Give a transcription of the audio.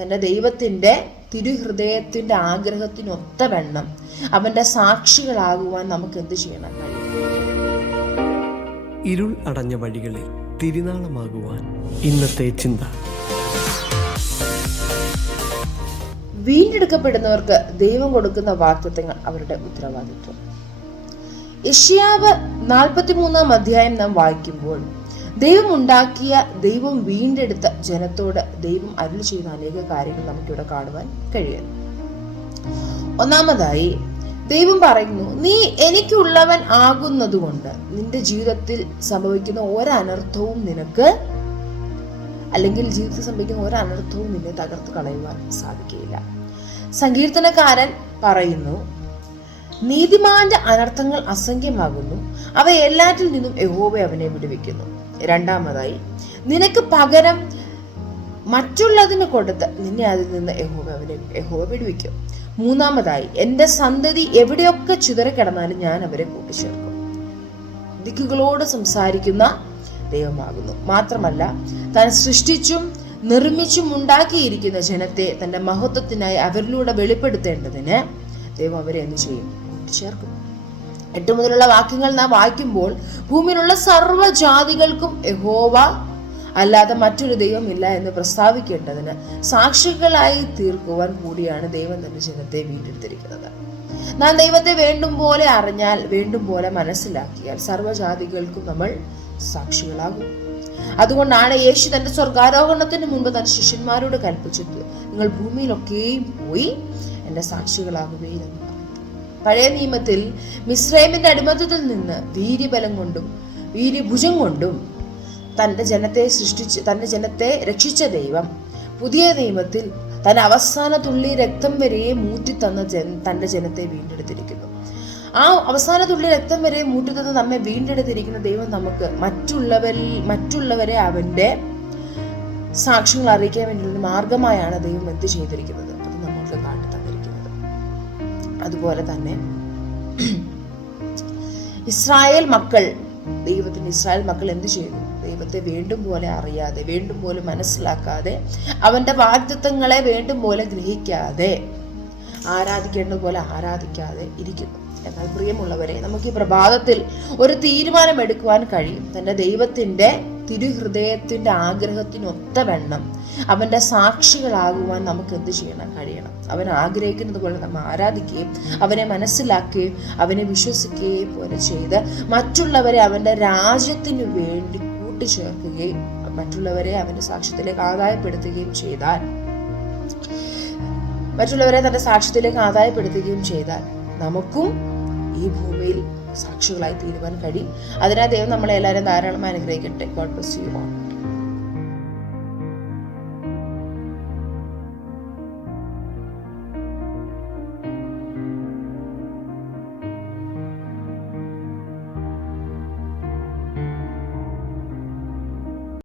തൻ്റെ ദൈവത്തിൻ്റെ തിരുഹൃദയത്തിൻ്റെ ആഗ്രഹത്തിനൊത്തവണ്ണം അവൻ്റെ സാക്ഷികളാകുവാൻ നമുക്ക് എന്ത് ചെയ്യണം? ഇരുൾ അടഞ്ഞ വഴികളിൽ തിരുനാളമാകുവാൻ ഇന്നത്തെ ചിന്ത. വീണ്ടെടുക്കപ്പെടുന്നവർക്ക് ദൈവം കൊടുക്കുന്ന വാഗ്ദത്തങ്ങൾ അവരുടെ ഉത്തരവാദിത്വം. യെശയ്യാവ് 43 അധ്യായം നാം വായിക്കുമ്പോൾ ദൈവം ഉണ്ടാക്കിയ, ദൈവം വീണ്ടെടുത്ത ജനത്തോട് ദൈവം അരുളി ചെയ്ത അനേക കാര്യങ്ങൾ നമുക്കിവിടെ കാണുവാൻ കഴിയുന്നു. ഒന്നാമതായി ദൈവം പറയുന്നു, നീ എനിക്കുള്ളവൻ ആകുന്നതുകൊണ്ട് നിന്റെ ജീവിതത്തിൽ സംഭവിക്കുന്ന ഒരനർത്ഥവും നിനക്ക്, അല്ലെങ്കിൽ ജീവിതത്തിൽ സംഭവിക്കുന്ന ഒരനർത്ഥവും നിന്നെ തകർത്ത് കളയുവാൻ സാധിക്കുകയില്ല. സങ്കീർത്തനക്കാരൻ പറയുന്നു, നീതിമാന്റെ അനർത്ഥങ്ങൾ അസംഖ്യമാകുന്നു, അവ എല്ലാറ്റിൽ നിന്നും യഹോവ അവനെ വിടുവിക്കുന്നു. രണ്ടാമതായി, നിനക്ക് പകരം മറ്റുള്ളതിന് കൊടുത്ത് നിന്നെ അതിൽ നിന്ന് യഹോവ വിടുവിക്കും. മൂന്നാമതായി, എന്റെ സന്തതി എവിടെയൊക്കെ ചിതറിക്കിടന്നാലും ഞാൻ അവരെ കൂട്ടിച്ചേർക്കും. ദിക്കുകളോട് സംസാരിക്കുന്ന ദൈവമാകുന്നു. മാത്രമല്ല, താൻ സൃഷ്ടിച്ചും നിർമ്മിച്ചും ഉണ്ടാക്കിയിരിക്കുന്ന ജനത്തെ തന്റെ മഹത്വത്തിനായി അവരിലൂടെ വെളിപ്പെടുത്തേണ്ടതിന് ദൈവം അവരെ എന്ത് ചെയ്യും? കൂട്ടിച്ചേർക്കും. 8 മുതലുള്ള വാക്യങ്ങൾ നാം വായിക്കുമ്പോൾ, ഭൂമിയിലുള്ള സർവ്വജാതികൾക്കും യഹോവ അല്ലാതെ മറ്റൊരു ദൈവം ഇല്ല എന്ന് പ്രസ്താവിക്കേണ്ടതിന് സാക്ഷികളായി തീർക്കുവാൻ കൂടിയാണ് ദൈവം തന്റെ ജനത്തെ വീണ്ടെടുത്തിരിക്കുന്നത്. നാം ദൈവത്തെ വേണ്ടും പോലെ അറിഞ്ഞാൽ, വേണ്ടും പോലെ മനസ്സിലാക്കിയാൽ സർവ്വജാതികൾക്കും നമ്മൾ സാക്ഷികളാകും. അതുകൊണ്ടാണ് യേശു തന്റെ സ്വർഗാരോഹണത്തിന് മുൻപ് തന്റെ ശിഷ്യന്മാരോട് കൽപ്പിച്ചത്, നിങ്ങൾ ഭൂമിയിലൊക്കെയും പോയി എന്റെ സാക്ഷികളാകുകയും എന്ന് പറഞ്ഞു. പഴയ നിയമത്തിൽ മിസ്രൈമിന്റെ അടിമത്തത്തിൽ നിന്ന് വീര്യബലം കൊണ്ടും വീര്യഭുജം കൊണ്ടും തന്റെ ജനത്തെ രക്ഷിച്ച ദൈവം പുതിയ നിയമത്തിൽ തന്റെ അവസാന തുള്ളി രക്തം വരെ മൂറ്റിത്തന്ന തന്റെ ജനത്തെ വീണ്ടെടുത്തിരിക്കുന്നു. ആ അവസാന തുള്ളി രക്തം വരെ മൂറ്റിത്തന്ന് നമ്മെ വീണ്ടെടുത്തിരിക്കുന്ന ദൈവം നമുക്ക് മറ്റുള്ളവരെ അവന്റെ സാക്ഷ്യങ്ങൾ അറിയിക്കാൻ വേണ്ടിയുള്ള മാർഗമായാണ് ദൈവം എന്ത് ചെയ്തിരിക്കുന്നത്, അത് നമ്മൾക്ക് കാട്ടി തന്നിരിക്കുന്നത്. അതുപോലെ തന്നെ ഇസ്രായേൽ മക്കൾ എന്ത് ചെയ്തു? ദൈവത്തെ വേണ്ടും പോലെ അറിയാതെ, വേണ്ടും പോലെ മനസ്സിലാക്കാതെ, അവന്റെ വാഗ്ദത്തങ്ങളെ വേണ്ടും പോലെ ഗ്രഹിക്കാതെ, ആരാധിക്കേണ്ടത് പോലെ ആരാധിക്കാതെ ഇരിക്കുന്നു. എന്നാൽ പ്രിയമുള്ളവരെ, നമുക്ക് ഈ പ്രഭാതത്തിൽ ഒരു തീരുമാനം എടുക്കുവാൻ കഴിയും. തന്റെ ദൈവത്തിന്റെ തിരുഹൃദയത്തിന്റെ ആഗ്രഹത്തിനൊത്തവണ്ണം അവന്റെ സാക്ഷികളാകുവാൻ നമുക്ക് എന്ത് കഴിയണം? അവൻ ആഗ്രഹിക്കുന്നത് പോലെ നമ്മൾ ആരാധിക്കുകയും അവനെ മനസ്സിലാക്കുകയും അവനെ വിശ്വസിക്കുകയും പോലെ ചെയ്ത് മറ്റുള്ളവരെ അവന്റെ രാജ്യത്തിനു വേണ്ടി കൂട്ടിച്ചേർക്കുകയും മറ്റുള്ളവരെ അവന്റെ സാക്ഷ്യത്തിലേക്ക് ആദായപ്പെടുത്തുകയും ചെയ്താൽ, നമുക്കും ഈ ഭൂമിയിൽ സാക്ഷികളായി തീരുവാൻ കഴിയും. അതിനാൽ ദൈവം നമ്മളെ എല്ലാവരും ധാരാളമായി അനുഗ്രഹിക്കട്ടെ. God bless you all.